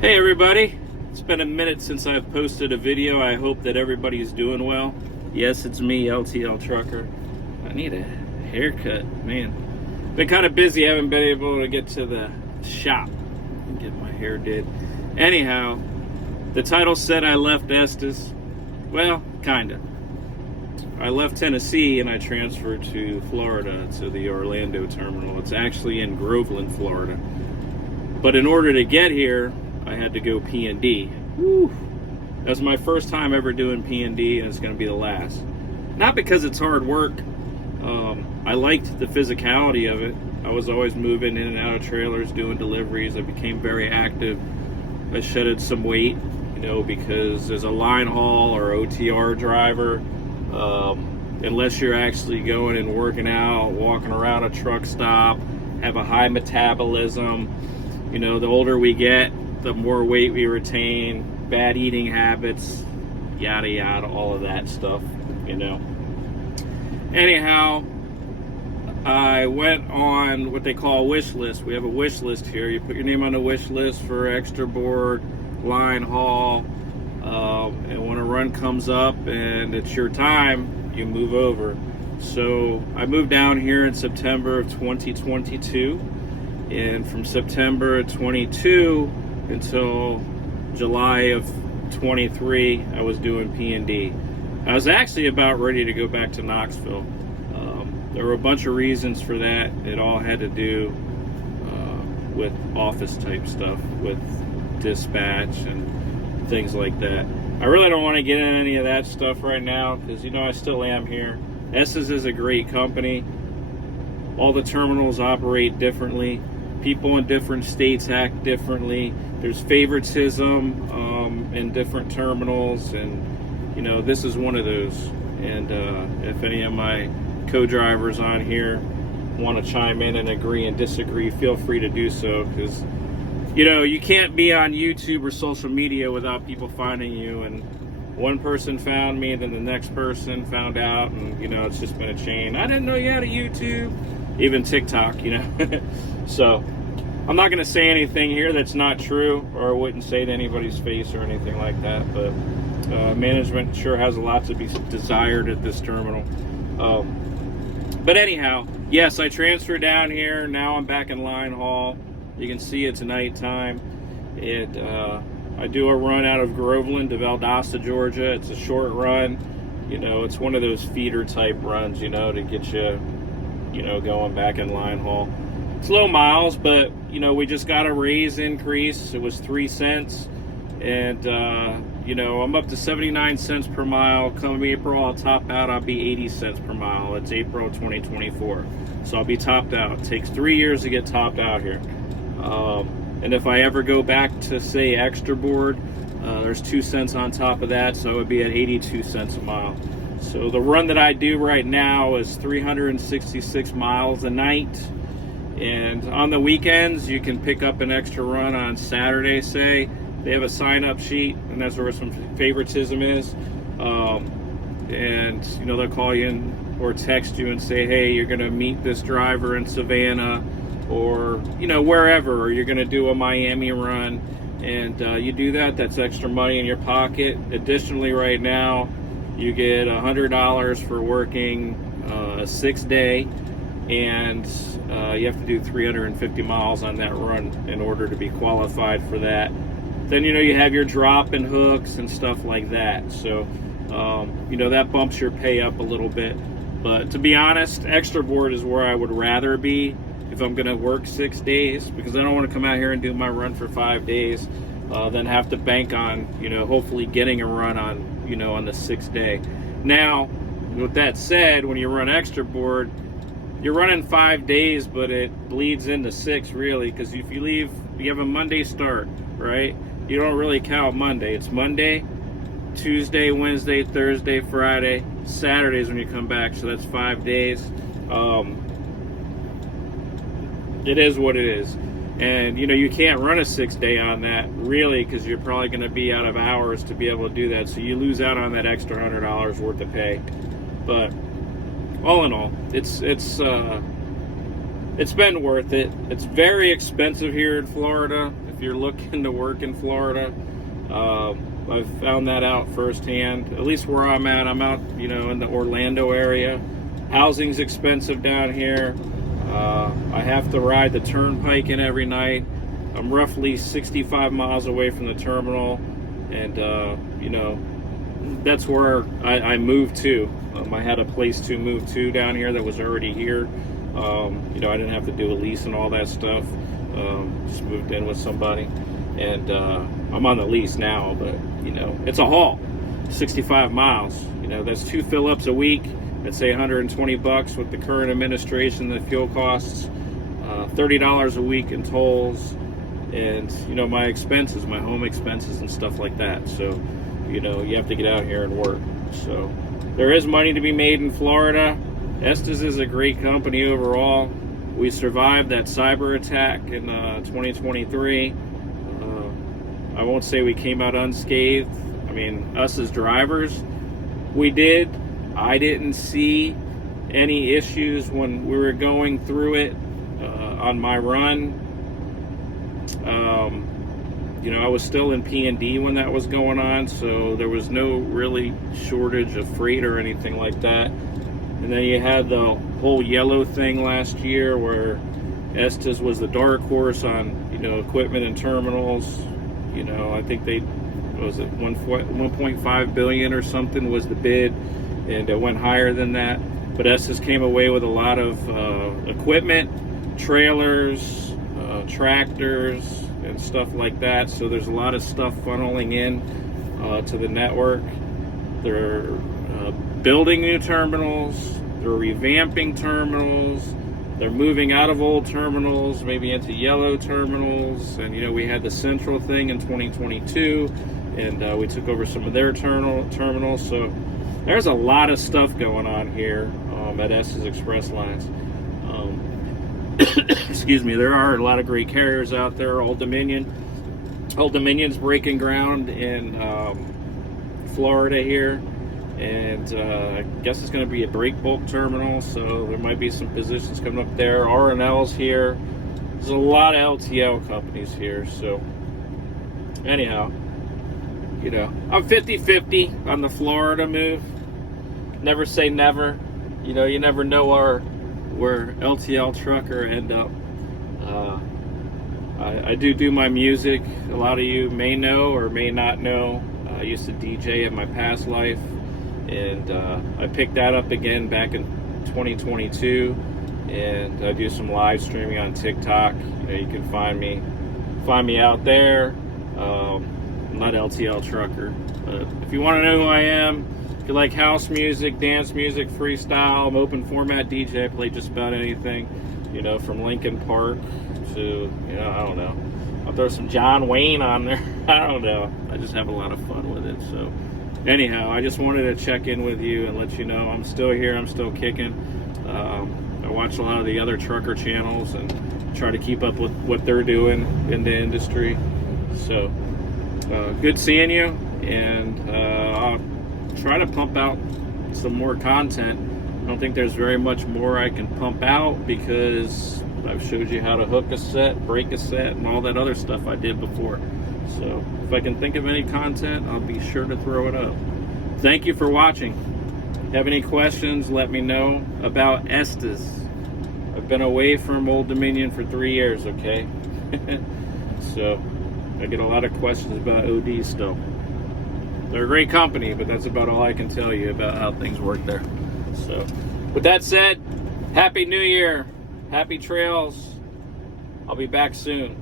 Hey everybody, it's been a minute since I've posted a video. I hope that everybody's doing well. Yes, it's me, LTL Trucker. I need a haircut, man. Been kind of busy, haven't been able to get to the shop and get my hair did. Anyhow, the title said I left Estes. Well, kinda. I left Tennessee and I transferred to Florida, to the Orlando terminal. It's actually in Groveland, Florida. But in order to get here, I had to go P&D. Woo. That's my first time ever doing P&D, and it's going to be the last. Not because it's hard work. I liked the physicality of it. I was always moving in and out of trailers, doing deliveries. I became very active. I shedded some weight, because as a line haul or OTR driver, unless you're actually going and working out, walking around a truck stop, have a high metabolism, the older we get, the more weight we retain, bad eating habits, yada yada, all of that stuff, Anyhow, I went on what they call a wish list. We have a wish list here. You put your name on the wish list for extra board, line haul, and when a run comes up and it's your time, you move over. So I moved down here in September of 2022, and from September 22 until July of 23, I was doing P&D. I was actually about ready to go back to Knoxville. There were a bunch of reasons for that. It all had to do with office type stuff, with dispatch and things like that. I really don't want to get into any of that stuff right now because, I still am here. Estes is a great company. All the terminals operate differently. People in different states act differently. There's favoritism in different terminals, and this is one of those. And if any of my co-drivers on here want to chime in and agree and disagree, feel free to do so, because you can't be on YouTube or social media without people finding you. And one person found me, then the next person found out, and it's just been a chain. I didn't know you had a YouTube. Even TikTok, So I'm not going to say anything here that's not true, or I wouldn't say to anybody's face or anything like that, but management sure has a lot to be desired at this terminal. But anyhow, yes, I transferred down here. Now I'm back in line haul. You can see it's nighttime. I do a run out of Groveland to Valdosta, Georgia. It's a short run. It's one of those feeder type runs, to get you, going back in line haul. It's low miles, but we just got a raise increase. It was 3 cents, and I'm up to 79 cents per mile. Come April, I'll top out. I'll be 80 cents per mile. It's April 2024, so I'll be topped out. It takes 3 years to get topped out here. And if I ever go back to, say, extra board, there's 2 cents on top of that, so it would be at 82 cents a mile. So the run that I do right now is 366 miles a night. And on the weekends, you can pick up an extra run on Saturday, say. They have a sign-up sheet, and that's where some favoritism is. And, they'll call you in or text you and say, hey, you're going to meet this driver in Savannah or, wherever, or you're going to do a Miami run. And you do that, that's extra money in your pocket. Additionally, right now, you get $100 for working a 6-day, and you have to do 350 miles on that run in order to be qualified for that. Then, you have your drop and hooks and stuff like that. So, that bumps your pay up a little bit. But to be honest, extra board is where I would rather be if I'm going to work 6 days, because I don't want to come out here and do my run for 5 days, then have to bank on, hopefully getting a run on, on the 6th day. Now, with that said, when you run extra board, you're running 5 days, but it bleeds into 6 really, because if you leave, you have a Monday start, right? You don't really count Monday. It's Monday, Tuesday, Wednesday, Thursday, Friday, Saturdays when you come back, so that's 5 days. It is what it is. And, you can't run a 6-day on that, really, because you're probably going to be out of hours to be able to do that. So you lose out on that extra $100 worth of pay. But all in all, it's it's been worth it. It's very expensive here in Florida if you're looking to work in Florida. I've found that out firsthand. At least where I'm at, in the Orlando area. Housing's expensive down here. I have to ride the turnpike in every night. I'm roughly 65 miles away from the terminal, and that's where I moved to. I had a place to move to down here that was already here. I didn't have to do a lease and all that stuff. Just moved in with somebody, and I'm on the lease now, but it's a haul. 65 miles. That's 2 fill-ups a week. I'd say $120 with the current administration, the fuel costs, $30 a week in tolls, and my expenses, my home expenses and stuff like that. So you have to get out here and work. So there is money to be made in Florida. Estes is a great company overall. We survived that cyber attack in 2023. I won't say we came out unscathed. I mean, us as drivers, we did. I didn't see any issues when we were going through it on my run. I was still in P&D when that was going on, so there was no really shortage of freight or anything like that. And then you had the whole yellow thing last year where Estes was the dark horse on, equipment and terminals. I think they, was it 1.5 billion or something was the bid, and it went higher than that. But Estes came away with a lot of equipment, trailers, tractors, and stuff like that. So there's a lot of stuff funneling in to the network. They're building new terminals. They're revamping terminals. They're moving out of old terminals, maybe into yellow terminals. And we had the Central thing in 2022, and we took over some of their terminals. So there's a lot of stuff going on here at Estes Express Lines. Excuse me. There are a lot of great carriers out there. Old Dominion's breaking ground in Florida here, and I guess it's going to be a break bulk terminal, so there might be some positions coming up there. R&L's here. There's a lot of LTL companies here. So anyhow, I'm 50-50 on the Florida move. Never say never. You never know where LTL trucker end up. I do my music. A lot of you may know or may not know. I used to DJ in my past life, and I picked that up again back in 2022, and I do some live streaming on TikTok. You can find me out there. I'm not LTL trucker, but if you want to know who I am, if you like house music, dance music, freestyle, I'm open format DJ. I play just about anything, from Linkin Park to, I don't know. I'll throw some John Wayne on there. I don't know. I just have a lot of fun with it. So anyhow, I just wanted to check in with you and let you know I'm still here. I'm still kicking. I watch a lot of the other trucker channels and try to keep up with what they're doing in the industry. So good seeing you, and I'll try to pump out some more content. I don't think there's very much more I can pump out because I've showed you how to hook a set, break a set, and all that other stuff I did before. So if I can think of any content, I'll be sure to throw it up. Thank you for watching. Have any questions, let me know about Estes. I've been away from Old Dominion for 3 years, okay? So I get a lot of questions about OD still. They're a great company, but that's about all I can tell you about how things work there. So with that said, Happy New Year. Happy trails. I'll be back soon.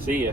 See ya.